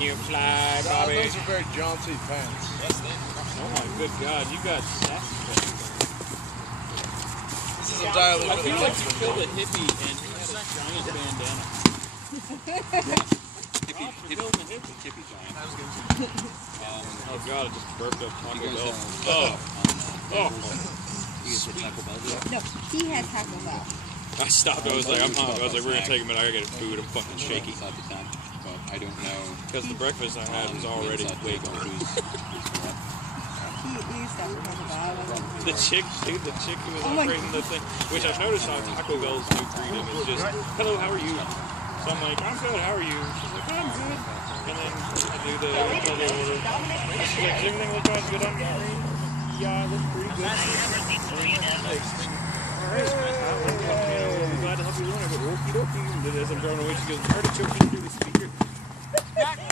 Can you fly, Bobby? Those are very jaunty pants. Oh my good God, you got sass. This is entirely I for feel the like kids. you killed a hippie and he had a giant bandana. Hippie giant. Oh God, it just burped up Taco You guys, Bell. You guys hit Taco Bell yet? No, he had Taco Bell. I stopped. I was like, I'm hungry. I was like, we're gonna take a minute. I gotta get food. I'm fucking shaky. At the time, but I don't know. Because the breakfast I had was already way gone. He used to have Taco Bell. The chick, dude, the chick who was Oh my operating the thing, which I've noticed on Taco Bell's new greeting is just, hello, how are you? So I'm like, I'm good, how are you? She's like, I'm good. And then I do the order. She's like, does everything look all good on your screen? Yeah, it looks pretty good. Alright, I'm glad to help you learn. I go, okie dokie. And then as I'm driving away, she goes, artichoke through the speaker.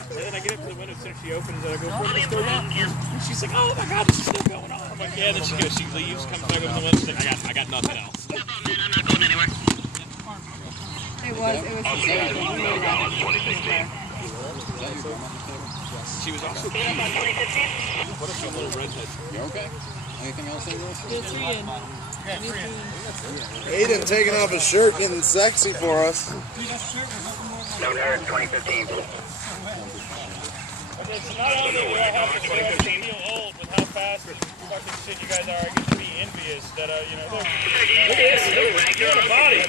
And then I get up to the window, so she opens it, I go, where's this going on? And she's like, oh my God, this is still going on. I'm like, yeah, then she goes, she leaves, comes back up to the window, she's like, I got nothing else. I'm not going anywhere. It was She was also cute. What a cute little redhead. You okay? Anything else there, Will? Aiden taking off his shirt, getting sexy for us. 2015. It's not only do I have to feel old with how fast fucking shit you guys are, I get to be envious that, you know, look at this, you're a body.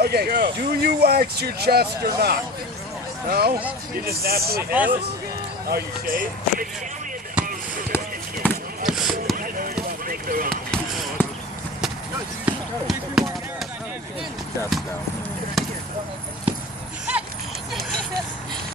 Okay, do you wax your chest or not? No? You're just naturally hairless. Oh, you shave? Chest out.